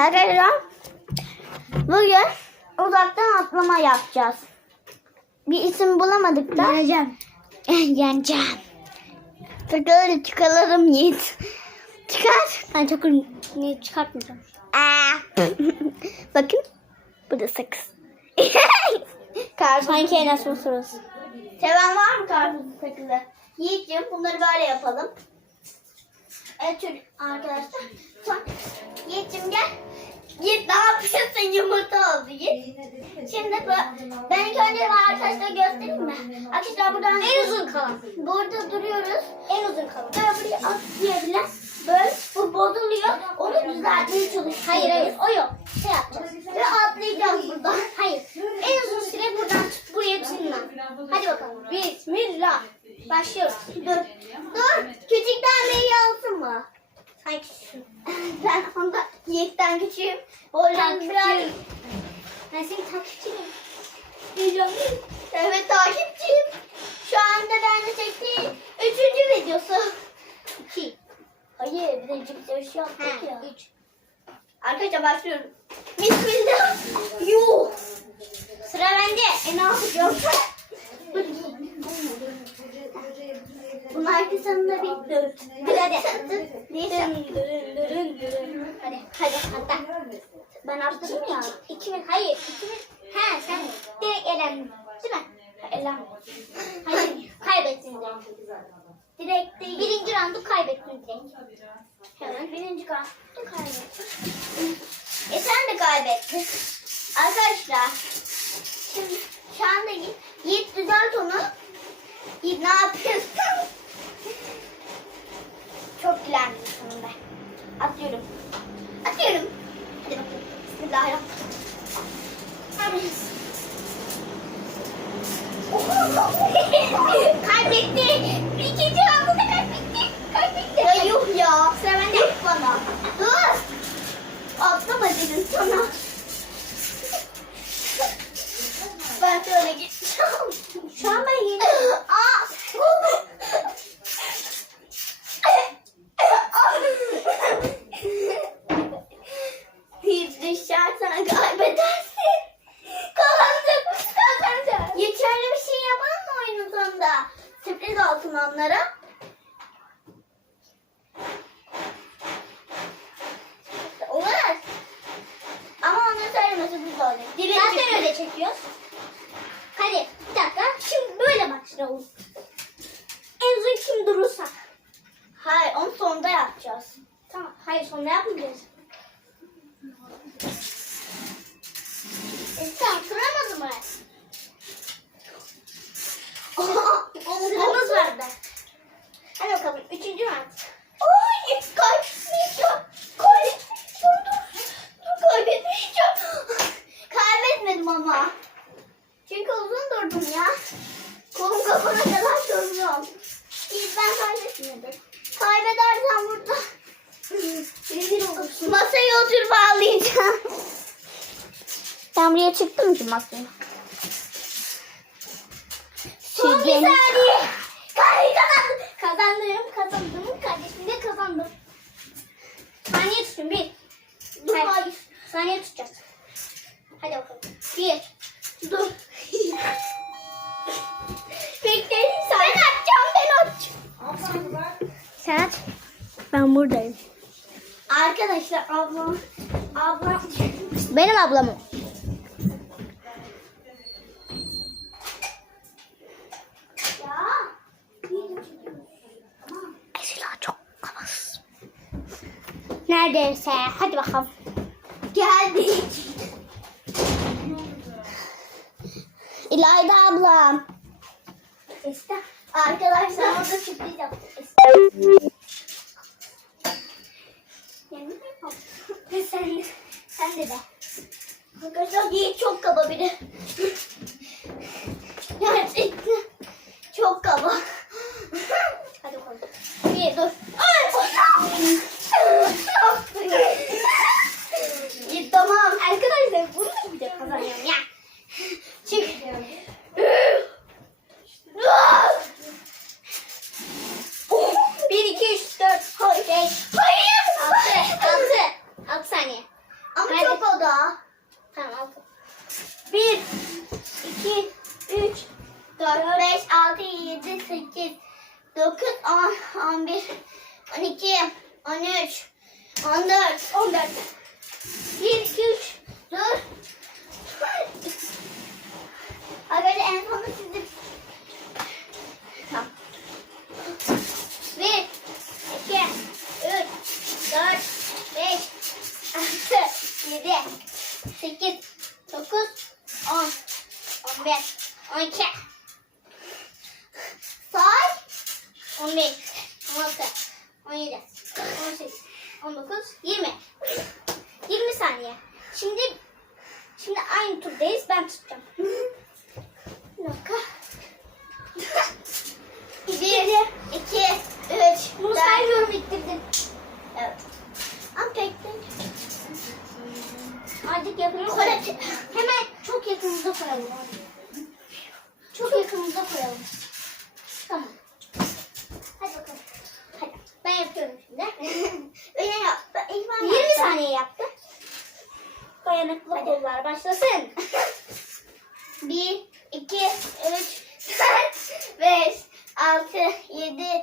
Arkadaşlar bugün uzaktan atlama yapacağız. Bir isim bulamadık da. Yeneceğim. Yeneceğim. Sakın çıkaralım Yiğit. Çıkar. Ben çok ne çıkartmayacağım. Aa. Bakın. Bu da sakız. Karpuz. Sanki Enes Musuruz. Seven var mı karpuzlu sakızı? Yiğit'ciğim bunları böyle yapalım. Evet arkadaşlar. Son. Yiğit'ciğim gel. Yiğit ne yapıyorsun yumurta oldu Yiğit. Şimdi bu, ben ilk önce arkadaşlara göstereyim mi? Arkadaşlar buradan En uzun kalan. Burada duruyoruz. En uzun kalan. Böyle buraya atlayabilir. Böyle bu bozuluyor. Onu düzeltmeye çalışıyoruz. Hayır hayır o yok. Şey yapacağız. Ve atlayacağız buradan. Hayır. En uzun süre buradan tut buraya tırman. Hadi bakalım. Bismillah. Başlıyoruz. Dur. Dur. Küçükten beri alsın mı? Sanki şu. Ben onda Yiğit'ten küçüğüm. O yüzden biraz... Takipçiyim. Ben senin takipçinim. Heyecanlıyım. Evet takipçiyim. Şu anda ben de çektiğim üçüncü videosu. İki. Hayır bir şey yaptık ya. Üç. Arkadaşlar başlıyorum. Bismillah. Yuh. Sıra bende. E ne yapacağım? Bunun arkasında bir dört. Hadi hadi. Neyse. Dırın dırın dırın. Hadi. Hadi hatta. Ben atladım ya. İki mi? Hayır. İki mi? He sen direkt elendin. Değil mi? Elan. Hayır. Kaybettin direkt. Direkt değil. Birinci roundu kaybettin direkt. Hemen birinci kartı kaybettim. E sen de kaybettin. Arkadaşlar. Şimdi şu anda Yiğit, Yiğit düzelt onu. Yiğit ne yapıyorsun? Çok gülendim sonunda. Atıyorum. Atıyorum. Hadi bakalım. Bismillahirrahmanirrahim. Kaybetti. İkinci roundu da kaybetti. Kaybetti. Ya yuh ya. Sıra bende. Bana. Dur. Atlama dedim sana. Ben şöyle gideceğim. Şu an ben yeni. Aa. Hiç düşersen kaybedersin. Kazandım. Kazandım. Geçerli bir şey yapalım mı oyunun sonunda? Sürpriz olsun onlara. Olur. Ama onları söyleme sürpriz olacak. Zaten öyle çekiyoruz. Hadi bir dakika. Şimdi böyle başlayalım. En uzun kim durursa. Hayır onu sonunda yapacağız. Tamam. Hayır sonra yapmayacağız. E, tamam kıramadım mı? Sıramız vardı. Hadi bakalım. Üçüncü round. Ay kaybetmeyeceğim. Kaybetmeyeceğim. Dur, dur kaybetmeyeceğim. Kaybetmedim ama. Çünkü uzun durdum ya. Kolum kafana kadar durdum. İyi ben kaybetmedim. Masaya oturup ağlayacağım. Ben buraya çıktım ki masaya. Son bir saniye. Kazandım. Kazandım. Kazandım. Kardeşim de kazandım. Saniye tutun. Bir. Dur Hayır. hayır. Saniye tutacağız. Hadi bakalım. Bir. Dur. Bekleyin Ben açacağım ben aç. Sen aç. Ben buradayım. Arkadaşlar ablam ablam Benim ablamım. ya Mesela çok kafası. Neredeyse. Hadi bakalım. geldik. İlayda ablam. İşte arkadaşlar orada sürpriz yaptı. Yemin yapalım. Sen, sen de de. Arkadaşlar Yiğit çok kaba biri. Gerçekten çok kaba. Hadi bakalım. Bir dur. Yiğit tamam. Arkadaşlar bunu da bir de kazanıyorum ya. 4, 5, 6, 7, 8, 9, 10, 11, 12, 13, 14, 14, 1, 2, 3, 4. Arkadaşlar en sonunda sizin Sekiz, dokuz, on, on beş, on iki. Say. 15, 16, 17, 18, 19, 20. 20 saniye. Şimdi şimdi aynı turdayız. Ben tutacağım. Bir dakika. Bir, iki, üç, Bunu dört. saymıyorum ittirdim. Evet. Ama pek yakınımıza Koy. Hemen çok yakınımıza koyalım. Çok yakınımıza koyalım. Tamam. Hadi bakalım. Hadi. Ben yapıyorum şimdi. Öyle yap. Ben ilk ben 20 yaptım. saniye yaptı. Dayanıklı kollar başlasın. Bir,